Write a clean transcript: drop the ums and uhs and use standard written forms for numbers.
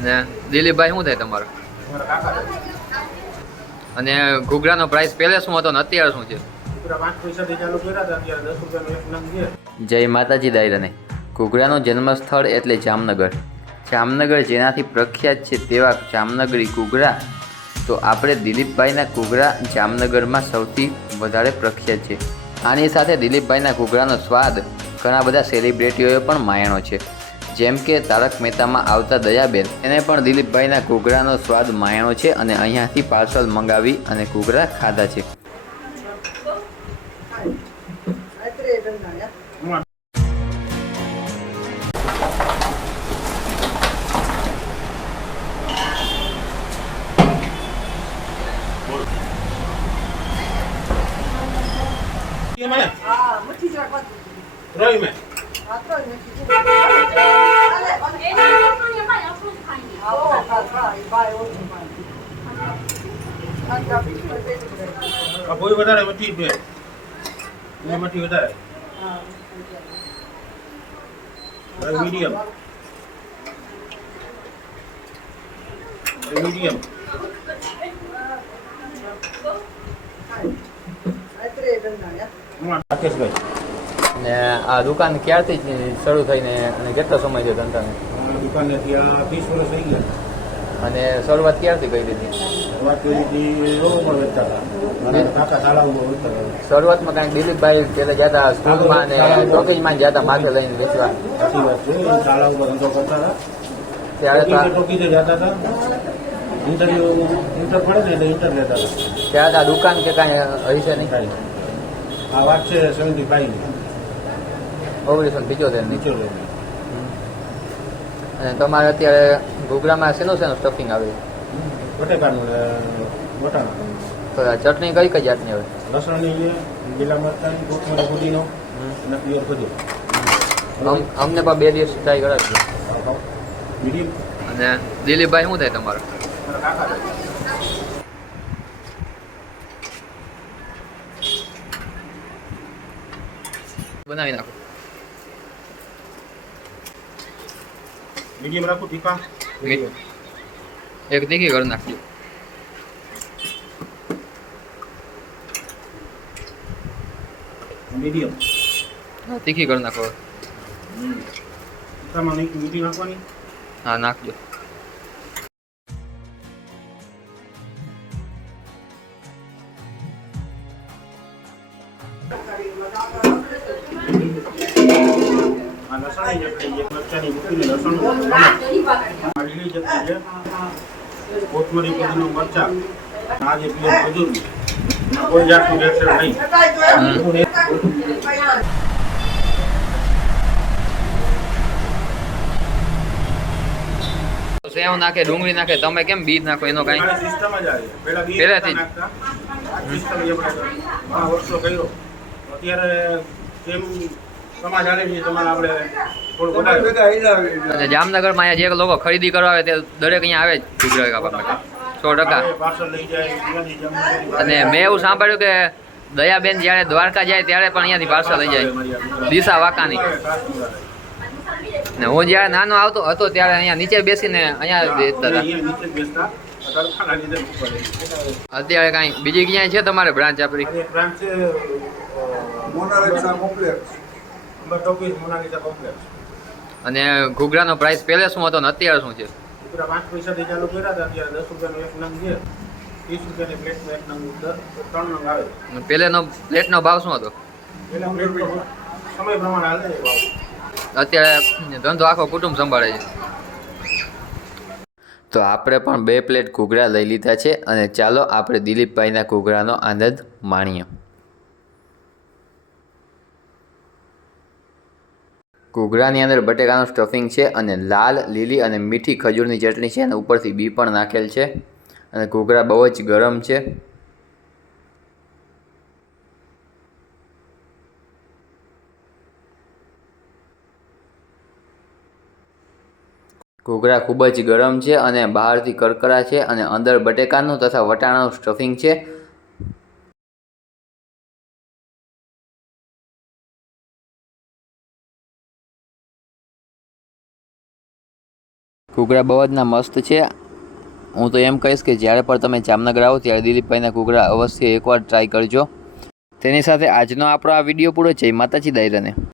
અને દિલીપભાઈ શું થાય તમારો? મારા કાકા છે. અને ઘૂઘરાનો પ્રાઇસ પહેલે શું હતો ને અત્યારે શું છે? ઘૂઘરા 5 પૈસાથી ચાલુ કર્યા હતા, અત્યારે 10 રૂપિયાનો એક નંગ છે. જય માતાજી દાયરાને. ઘૂઘરાનું જન્મસ્થળ એટલે જામનગર. જામનગર જેનાથી પ્રખ્યાત છે તેવા જામનગરી ઘૂઘરા, તો આપણે દિલીપભાઈના ઘૂઘરા જામનગરમાં સૌથી વધારે પ્રખ્યાત છે. આની સાથે દિલીપભાઈના ઘૂઘરાનો સ્વાદ ઘણા બધા સેલિબ્રિટીઓએ પણ માણ્યો છે. જેમ કે તારક મહેતામાં આવતા દયાબેન, એને પણ દિલીપભાઈના ઘૂઘરાનો સ્વાદ માણ્યો છે અને અહીંયાથી પાર્સલ મંગાવી અને ઘૂઘરા ખાધા છે. કોઈ વધારે મઠી છે, મઠી વધારે મીડિયમ મીડિયમ. રાકેશભાઈ, ને આ દુકાન ક્યારથી શરૂ થઈને અને કેટલો સમય છે ધંધાને? દુકાને ત્યાં 20 વર્ષ થઈ ગયા. અને શરૂઆત ક્યારથી કરી હતી? વાત કરી હતી રોડમાં વેચતા હતા, મારા કાકા શાળાઓમાં વેચતા હતા. શરૂઆતમાં કાંઈક દિલીપભાઈ પહેલા ગયા હતા સ્કૂલમાં ને ટોકીજમાં ગયા હતા માથે લઈને વેચવા. સાચી વાત છે, શાળાઓમાં ધંધો કરતા હતા. ત્યારે ટોકીજે જતા હતા, ઇન્ટર પડે ને એટલે ઇન્ટર લેતા હતા. ત્યારે આ દુકાન કે કાંઈ હશે નહીં? કાંઈ આ વાત છે 75 1975 ની. નીચે રહી. અને તમારે અત્યારે ઘૂઘરામાં શેનું સ્ટફિંગ આવે? બટેકાનું ને વટાણા. તો આ ચટણી કઈ કઈ જાતની આવે? લસણની છે, લીલા મરચાંની, કોથમરી, પુદીનો અને પ્યોર ખજૂર. અમને પણ 2 દિવસ ટ્રાય કરાવજો. મીડિયમ. અને દિલીપભાઈ શું થાય તમારો? મારા કાકા છે. બનાવી નાખો. મીડિયમ રાખું, તીખા એક તીખી કરી નાખજો. મીડિયમ. તીખી કરી નાખો. તીખામાં મીઠી નાખવાની. હા નાખજો. આ લસણની ચટણી છે, મરચાંની મૂકીને લસણ, આ લીલી ચટણી છે, કોથમરી, પુદીનો, મરચાં, આ જે પ્યોર ખજૂર, કોઈ જાતનું ભેળસેળ નહીં. સેવ નાખે, ડુંગળી નાખે, તમે કેમ બીજ નાખો એનો કાંઈ? સિસ્ટમ જ આવી પહેલા બીજ પહેલાથી જ. નાખતા, આ સિસ્ટમ જે આપણે ઘણા વર્ષો કર્યો, અત્યારે જેમ સમાજ આવે છે તમારે આપણે થોડું વધારે. અને જામનગરમાં અહીંયા જે લોકો ખરીદી કરવા આવે તે દરેક અહીંયા આવે જ ઘૂઘરા ખાવા માટે 100%. પાર્સલ લઈ જાય અહીંયાથી જમવાનું. અને મેં એવું સાંભળ્યું કે દયાબેન જ્યારે દ્વારકા જાય ત્યારે પણ અહીંયાથી પાર્સલ લઈ જાય, દિશા વાંકાની. ને હું જ્યારે નાનો આવતો હતો ત્યારે અહીંયા નીચે બેસીને અહીંયા વેચતા હતા. અત્યારે કાંઈ બીજી ક્યાંય છે તમારે બ્રાન્ચ આપણી? બ્રાન્ચ છે Monalisa complex, number 24 Monalisa complex. અને ઘૂઘરાનો પ્રાઇસ પહેલે શું હતો ને અત્યારે શું છે? ઘૂઘરા 5 પૈસાથી ચાલુ કર્યા હતા, અત્યારે 10 રૂપિયાનો એક નંગ છે. 30 રૂપિયાની પ્લેટનો એક નંગ, 3 નંગ આવે. પહેલેનો પ્લેટનો ભાવ શું હતો? પેલા પ્લેટનો સમય પ્રમાણે હાલે છે ભાવ. અત્યારે ધંધો આખો કુટુંબ સંભાળે છે. તો આપણે પણ 2 પ્લેટ ઘૂઘરા લઈ લીધા છે અને ચાલો આપણે દિલીપભાઈના ઘૂઘરાનો આનંદ માણીએ. ઘૂઘરાની અંદર બટેકાનું સ્ટફિંગ છે અને લાલ, લીલી અને મીઠી ખજૂરની ચટણી છે અને ઉપરથી બી પણ નાખેલ છે. અને ઘૂઘરા બહુ જ ગરમ છે. ઘૂઘરા ખૂબ જ ગરમ છે અને બહારથી કરકરા છે અને અંદર બટેકાનું તથા વટાણાનું સ્ટફિંગ છે. ઘૂઘરા બહુ જ મસ્ત છે. હું તો એમ કહીશ કે જ્યારે પણ તમે જામનગર આવો ત્યારે દિલીપભાઈના ઘૂઘરા અવશ્ય એકવાર ટ્રાય કરજો. તેની સાથે આજનો આપણો આ વિડીયો પૂરો. જય માતાજી દાયરાને.